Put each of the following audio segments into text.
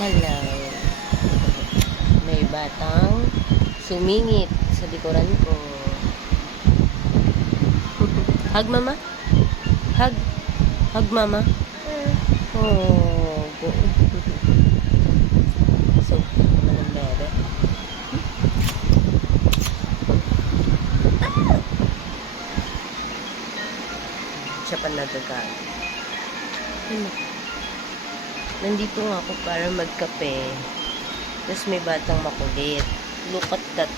Hello. May batang sumingit sa likuran ko. Hug mama? Hug. Hug mama? Oh. So, naman ang bebe. Siya pa nadaga. Nandito nga ako para magkape. Tapos may batang makulit. Look at that.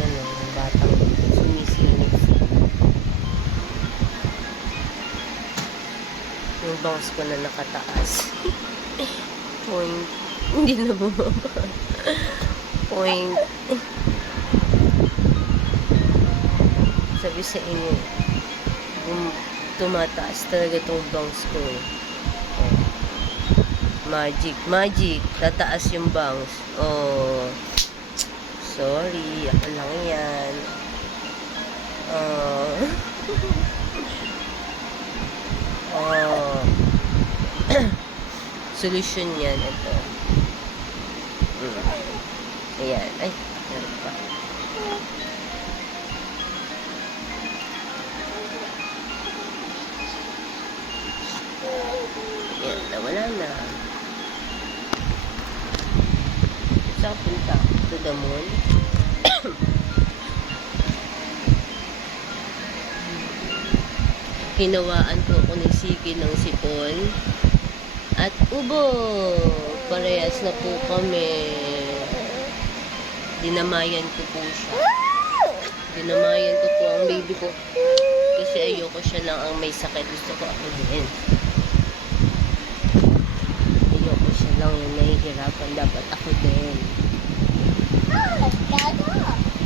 Yan o, yung batang sumisingit. Yung bangs ko na nakataas. Point. Hindi na bumaba. Point. Sabi sa inyo, tumataas talaga tong bangs ko eh. Oh. Magic. Tataas yung bangs. Oh. Sorry. Ako lang yan. Oh. Oh. Solution yan. Ito. Ayan. Ay. Meron pa. Yan. Nawala na. Saan punta? To the moon. Hinawaan po ako ng sigi ng sipon at ubo. Parehas na po kami. Dinamayan ko po siya. Dinamayan ko po ang baby ko kasi ayoko siya lang ang may sakit. Gusto ko ako din. Ayoko siya lang yung nahihirapan. Dapat ako din.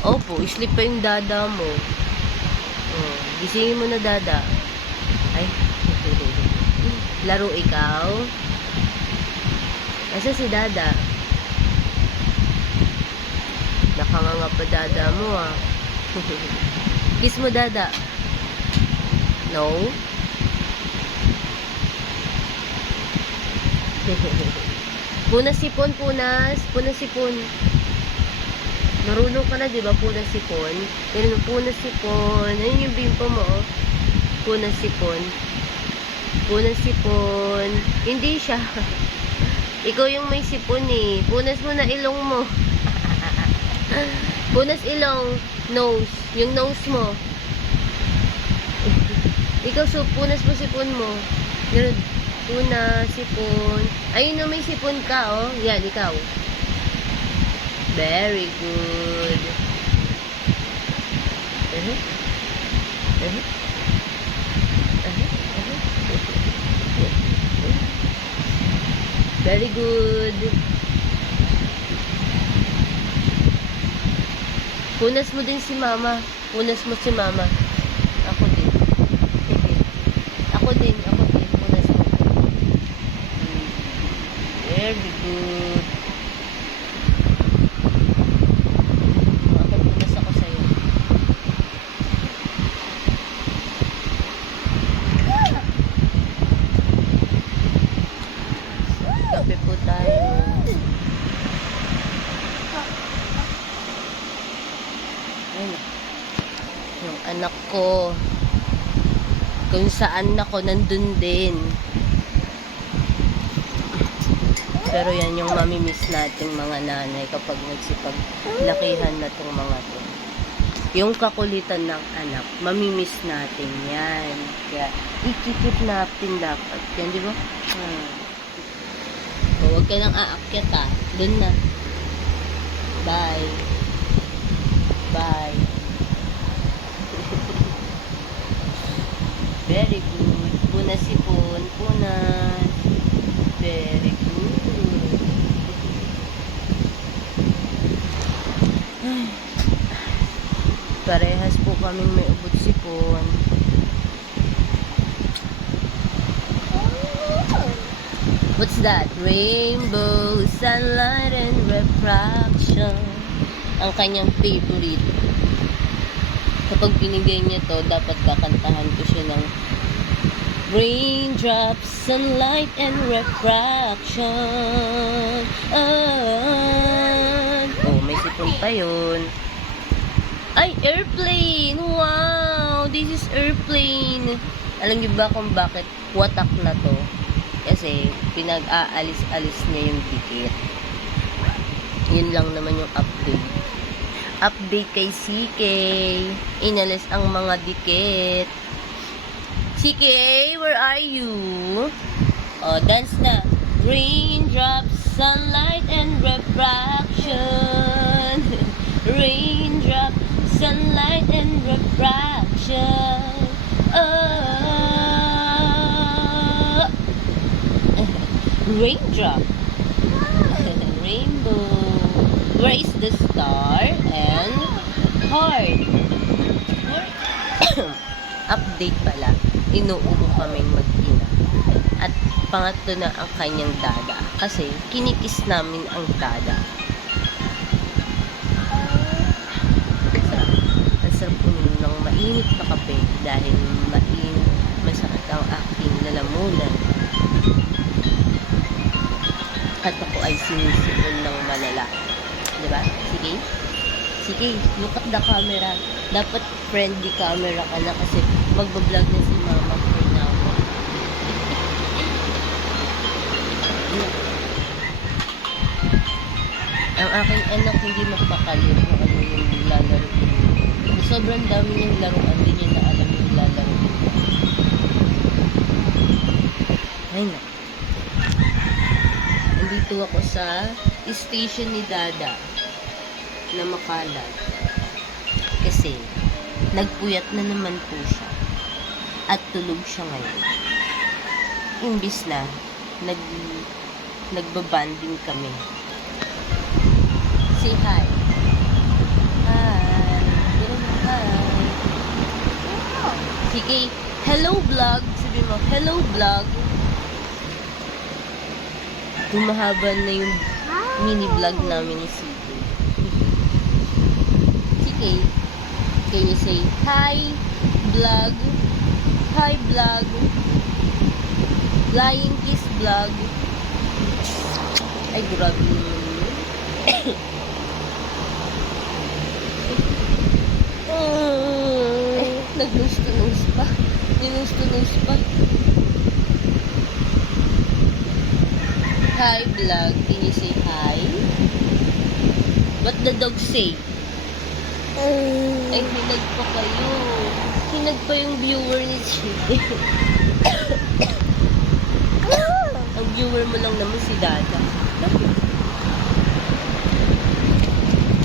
Opo, sleep pa yung dada mo. Oh, gisingin mo na dada. Ay, laro ikaw? Asa si dada? Nakanganga pa dada mo ah. Kiss mo dada. No? Punas sipon, punas. Punas sipon. Marunong ka na, di ba? Punas sipon. Yan yung punas sipon. Ayun yung bimpo mo, oh. Punas sipon. Punas sipon. Hindi siya. Ikaw yung may sipon eh. Punas mo na ilong mo. Punas ilong. Nose. Yung nose mo. Ikaw, so, punas mo sipon mo. Ganun. Punas, sipon. Ayun na, may sipon ka, oh. Yan, ikaw. Very good. Very good. Punas mo din si mama. Punas mo si mama. Ako din. Ako din. Punas mo. Very good. Punas ako sa'yo. Kape po tayo. Yung anak ko, kung saan ako, nandun din. Pero yan yung mamimiss nating mga nanay kapag nagsipaglakihan na itong mga to. Yung kakulitan ng anak, mamimiss natin yan. Kaya, ikikip natin dapat. Yan, di ba? Huwag ka lang aakyat ah. Dun na. Bye. Bye. Very good. Punas sipon. Punas. Very good. Parehas po kaming may ubot sipon. What's that? Rainbow, sunlight, and refraction. Ang kanyang favorite. Kapag binigay niya to, dapat kakantahan ko siya ng Raindrops, sunlight, and refraction. Oh, may sipon pa yun. Ay, airplane! Wow! This is airplane. Alam niyo ba kung bakit watak na to? Kasi pinag-aalis-alis niya yung dikit. Yun lang naman yung update. Update kay CK. Inalis ang mga dikit. CK, where are you? Oh, dance na. Raindrops, sunlight, and refraction. Raindrops, sunlight, and refraction. Oh. Raindrop. Rainbow. Where is the star and heart? Update pala. Inuubo kaming mag-ina. At pangatlo na ang kanyang dada. Kasi kinikis namin ang dada. Ang sarap uminom ng mainit na kape dahil masakit ang aking lalamunan. At ako ay sinisipon ng malala. Diba? Sige. Sige, look at the camera. Dapat friendly camera ka na kasi magbablog na si mama for now. Ang aking anak hindi magpakalit kung ano yung lalaro. Sobrang dami yung laruan, din niya na alam yung lalaro. Ay na. Nandito ako sa station ni Dada na makalat. Kasi nagpuyat na naman po siya. At tulog siya ngayon. Imbis na nagbabanding kami. Say hi. Hi. Hi. Sige, hello vlog. Sabi mo, hello vlog. Tumahaba na yung mini vlog namin ni Sige. Sige, can you say hi vlog? Hi vlog. Flying kiss vlog. Ay, grabe naman yun. Nag-nose-to-nose pa. Ninose-to-nose pa. Hi vlog. Can you say hi? What the dog say? Ay, hinag pa kayo. Hinag pa yung viewer ni Chidi. Ang viewer mo lang naman si Dada.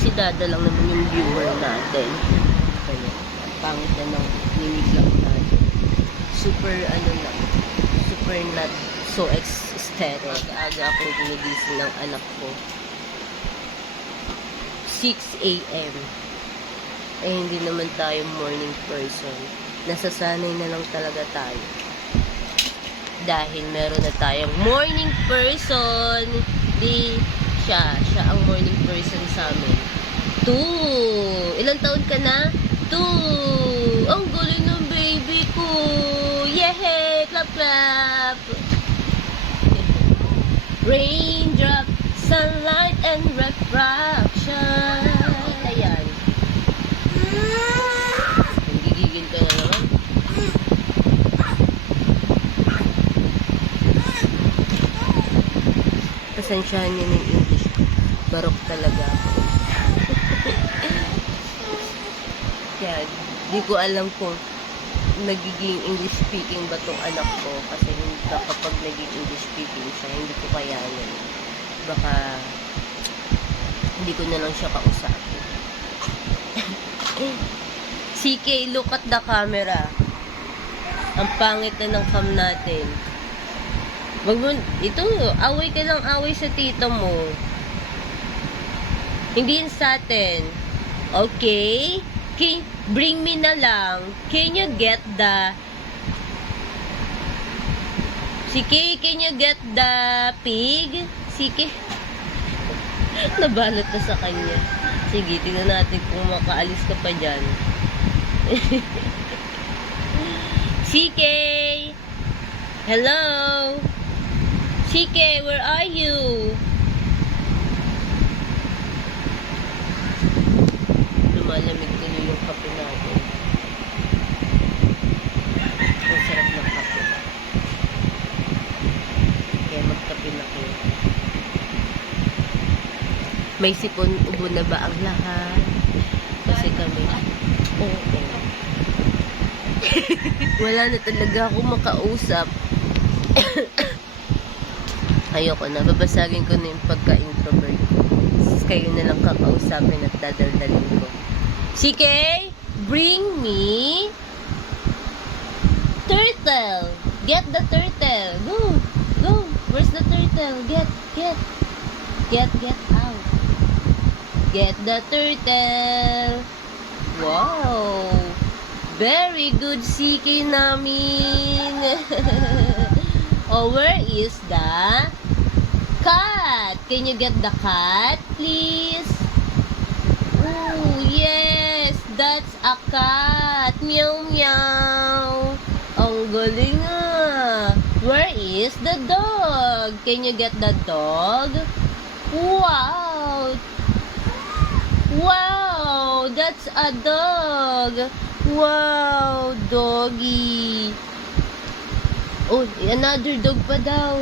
Si Dada lang naman yung viewer natin. Kaya, pangit na ng mimig lang natin. Super, super not so aesthetic. Aga akong ginigising ng anak ko. 6 a.m. Eh, hindi naman tayo morning person. Nasasanay na lang talaga tayo. Dahil meron na tayong morning person. Siya ang morning person sa amin. 2. Ilang taon ka na? 2. Ang galing ng baby ko. Yehey! Clap, clap. Raindrop, sunlight, and refraction. Kita yan. Gigigil ka na naman. Pasensyahan niyo ng English. Barok talaga ako. Kaya, di ko alam kung nagiging English speaking ba tong anak ko. Kasi kapag naging English speaking siya, hindi ko kayanin. Baka, hindi ko na lang siya kausapin. CK, look at the camera. Ang pangit na ng cam natin. Ito, away ka lang away sa tito mo. Hindi yun sa atin. Okay? Bring me na lang. Can you get the... Siki, can you get the pig? Siki. Nabalot na sa kanya. Sige, tingnan natin kung makaalis ka pa dyan. CK! Hello? Chike, where are you? Lumalamig tuloy yung kape natin. Ang sarap ng kape. Kaya magkape na kayo. May sipon, ubo na ba ang lahat? Kasi kami, oo. Wala na talaga ako makausap. Ayoko na. Babasagin ko na yung pagka-introvert ko. Kayo na lang kakausapin at dadaldalin ko. CK, bring me turtle. Get the turtle. Go. Go. Where's the turtle? Get out. Get the turtle. Wow. Very good, CK namin. Oh, where is the cat? Can you get the cat, please? Oh, yes. That's a cat. Meow, meow. Ang galing ah. Where is the dog? Can you get the dog? Wow. Wow, that's a dog. Wow, doggy. Oh, another dog pa daw.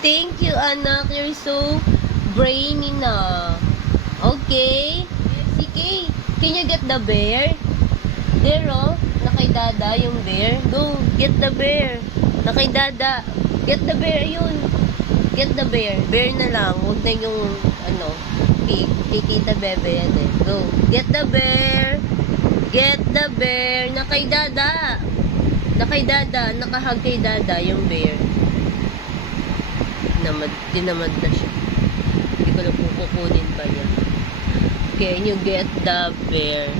Thank you, anak. You're so brainy na. Okay. CK, can you get the bear? There, oh. Nakay Dada yung bear. Go, get the bear. Nakay Dada. Get the bear, yun. Get the bear. Bear na lang. Huwag na yung, pig. Kikita bebe yan eh. Go. Get the bear. Get the bear. Nakay Dada. Nakay Dada. Nakahag kay Dada yung bear. Tinamad na siya. Hindi ko na kukunin pa niya. Can you get the bear?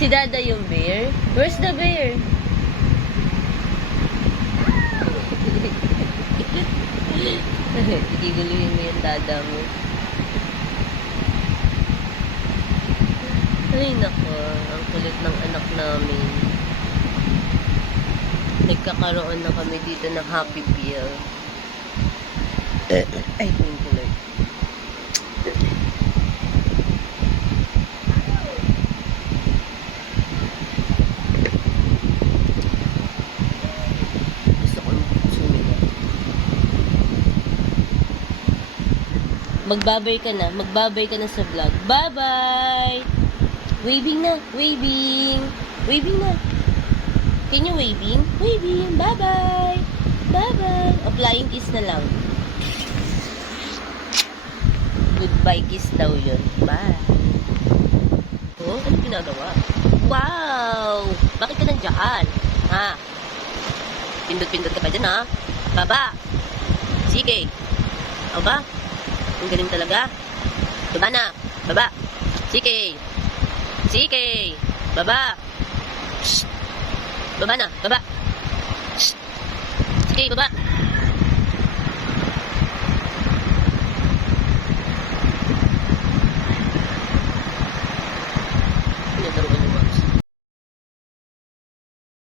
Si Dada yung bear? Where's the bear? Igiguluhin mo yung Dada mo. Ay nako, ang kulit ng anak namin. Nagkakaroon na kami dito ng Happy Meal. Ay, thank you Lord. Gusto ko sumigaw. Magbabay ka na sa vlog. Bye-bye! Waving na, waving. Waving na. Can you waving? Waving. Bye-bye. Bye-bye. O, flying kiss na lang. Goodbye kiss daw yun. Bye. Oh, ano ginagawa? Wow! Bakit ka nandiyan? Ha? Pindot-pindot ka pa dyan, ha? Baba! Sige. O ba? Ang galing talaga. Baba na. Baba. Sige. Sige. Baba. Shh. Baba na. Baba. Shh. Sige, baba.